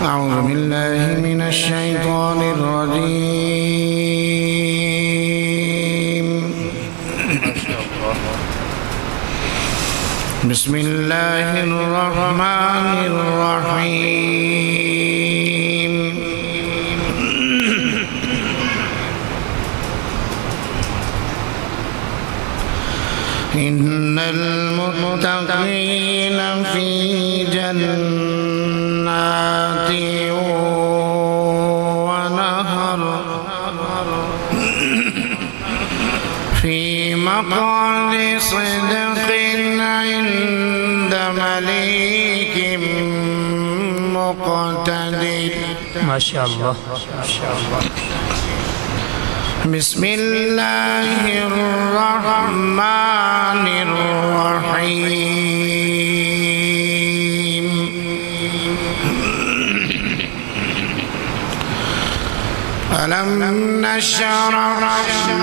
أعوذ بالله من الشيطان الرجيم. بسم الله الرحمن الرحيم. إن المتقين في جنات ونهر في مقعد صدق عند مليك مقتدر. ما شاء الله ما شاء الله. بسم الله الرحمن الرحيم. ألم نشرح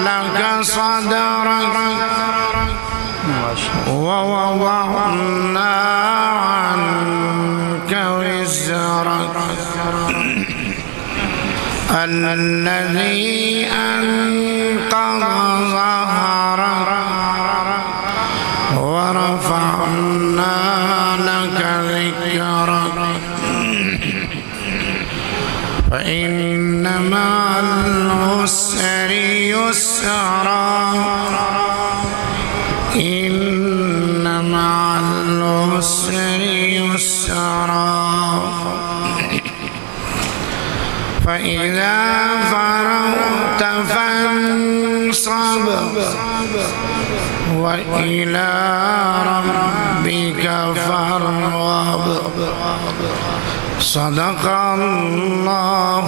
لك صدرك ووضعنا عنك وزرك الذي أنقض ظهرك ورفعنا لك ذكرك فإن مع العسر يسرا إن مع العسر يسرا فإذا فرغت فانصب وإلى ربك فارغب. صدق الله